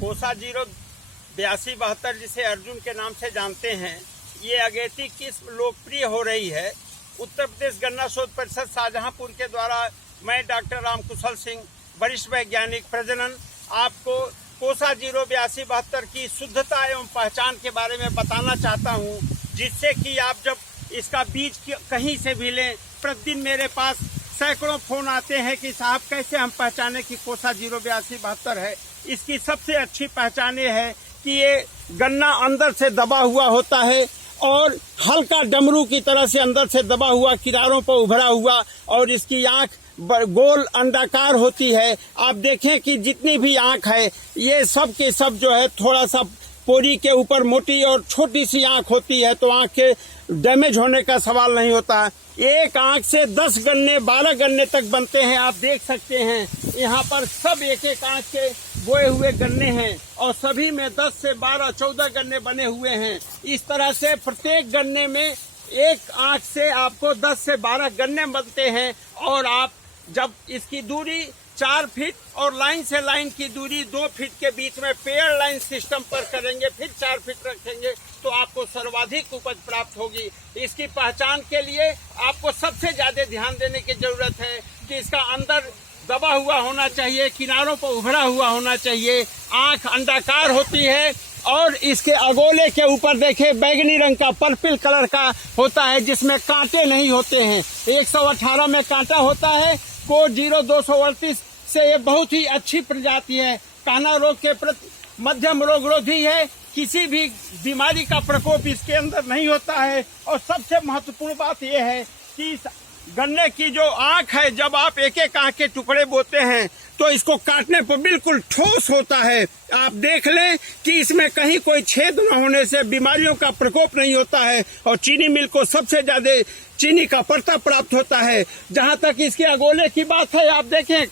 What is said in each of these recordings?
कोसा 08272 जिसे अर्जुन के नाम से जानते हैं, ये अगेती किस्म लोकप्रिय हो रही है। उत्तर प्रदेश गन्ना शोध परिषद शाहजहांपुर के द्वारा मैं डॉक्टर रामकुशल सिंह, वरिष्ठ वैज्ञानिक प्रजनन, आपको कोसा 08272 की शुद्धता एवं पहचान के बारे में बताना चाहता हूँ, जिससे कि आप जब इसका बीज कहीं से भी लें, प्रतिदिन मेरे पास सैकड़ों फोन आते हैं कि साहब कैसे हम पहचाने कि कोसा 08272 है। इसकी सबसे अच्छी पहचान ये है कि ये गन्ना अंदर से दबा हुआ होता है और हल्का डमरू की तरह से अंदर से दबा हुआ, किनारों पर उभरा हुआ, और इसकी आंख गोल अंडाकार होती है। आप देखें कि जितनी भी आंख है ये सब के सब जो है थोड़ा सा पोरी के ऊपर मोटी और छोटी सी आंख होती है, तो आंख के डैमेज होने का सवाल नहीं होता। एक आंख से 10 गन्ने 12 गन्ने तक बनते हैं। आप देख सकते हैं यहाँ पर सब एक एक आंख के बोए हुए गन्ने हैं और सभी में 10 से 12 14 गन्ने बने हुए हैं। इस तरह से प्रत्येक गन्ने में एक आंख से आपको 10 से 12 गन्ने बनते हैं। और आप जब इसकी दूरी 4 फीट और लाइन से लाइन की दूरी 2 फीट के बीच में पेयर लाइन सिस्टम पर करेंगे, फिर 4 फीट रखेंगे, तो आपको सर्वाधिक उपज प्राप्त होगी। इसकी पहचान के लिए आपको सबसे ज्यादा ध्यान देने की जरूरत है कि इसका अंदर दबा हुआ होना चाहिए, किनारों पर उभरा हुआ होना चाहिए, आंख अंडाकार होती है और इसके अगोले के ऊपर देखे बैगनी रंग का पर्पल कलर का होता है, जिसमें कांटे नहीं होते हैं। 118 में कांटा होता है। कोड 0238 से ये बहुत ही अच्छी प्रजाति है। काना रोग के प्रति मध्यम रोगरोधी है। किसी भी बीमारी का प्रकोप इसके अंदर नहीं होता है। और सबसे महत्वपूर्ण बात यह है कि इस गन्ने की जो आंख है, जब आप एक एक आंख के टुकड़े बोते हैं तो इसको काटने पर बिल्कुल ठोस होता है। आप देख लें कि इसमें कहीं कोई छेद न होने से बीमारियों का प्रकोप नहीं होता है। और चीनी मिल को सबसे ज्यादा चीनी का परता प्राप्त होता है। जहां तक इसके अगोले की बात है, आप देखें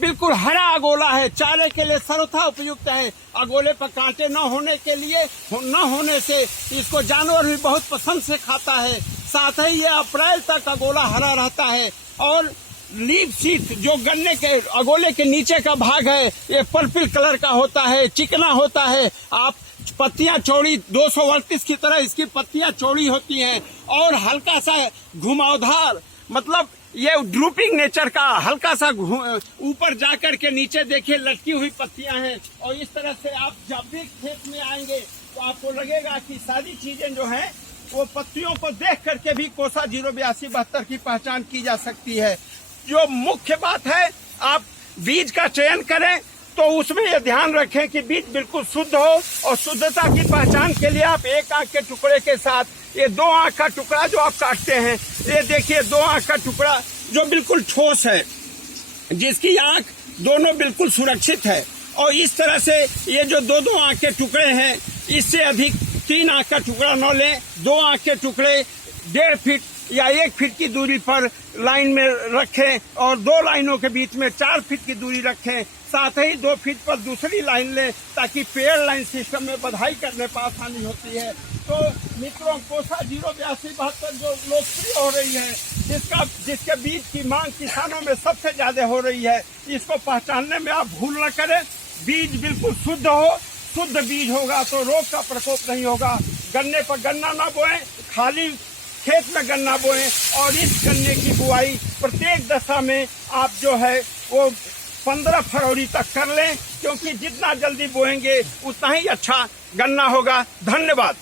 बिल्कुल हरा अगोला है, चारे के लिए सर्वथा उपयुक्त है। अगोले पर कांटे न होने से इसको जानवर भी बहुत पसंद से खाता है। साथ ही ये अप्रैल तक अगोला हरा रहता है। और लीफ शीट जो गन्ने के अगोले के नीचे का भाग है, ये पर्पल कलर का होता है, चिकना होता है। आप पत्तियां चौड़ी 238 की तरह इसकी पत्तियां चौड़ी होती हैं और हल्का सा घुमावदार, मतलब ये ड्रूपिंग नेचर का, हल्का सा ऊपर जाकर के नीचे देखिए लटकी हुई पत्तियां हैं। और इस तरह से आप जब भी खेत में आएंगे तो आपको लगेगा कि सारी चीजें जो हैं वो पत्तियों को देख करके भी कोसा 08272 की पहचान की जा सकती है। जो मुख्य बात है, आप बीज का चयन करें तो उसमें ये ध्यान रखें कि बीज बिल्कुल शुद्ध हो। और शुद्धता की पहचान के लिए आप एक आंख के टुकड़े के साथ ये 2 आंख का टुकड़ा जो आप काटते हैं, ये देखिए 2 आंख का टुकड़ा जो बिल्कुल ठोस है, जिसकी आंख दोनों बिल्कुल सुरक्षित है। और इस तरह से ये जो 2-2 आंख के टुकड़े हैं, इससे अधिक 3 आंख का टुकड़ा न लें। 2 आंख के टुकड़े 1.5 फीट या 1 फीट की दूरी पर लाइन में रखें और 2 लाइनों के बीच में 4 फीट की दूरी रखें। साथ ही 2 फीट पर दूसरी लाइन लें, ताकि पेयर लाइन सिस्टम में बधाई करने पर आसानी होती है। तो मित्रों, कोसा 08272 जो लोकप्रिय हो रही है, जिसके बीज की मांग किसानों में सबसे ज्यादा हो रही है, इसको पहचानने में आप भूल न करें। बीज बिल्कुल शुद्ध हो, शुद्ध बीज होगा तो रोग का प्रकोप नहीं होगा। गन्ने पर गन्ना ना बोएं, खाली खेत में गन्ना बोएं। और इस गन्ने की बुआई प्रत्येक दशा में आप जो है वो 15 फरवरी तक कर लें, क्योंकि जितना जल्दी बोएंगे उतना ही अच्छा गन्ना होगा। धन्यवाद।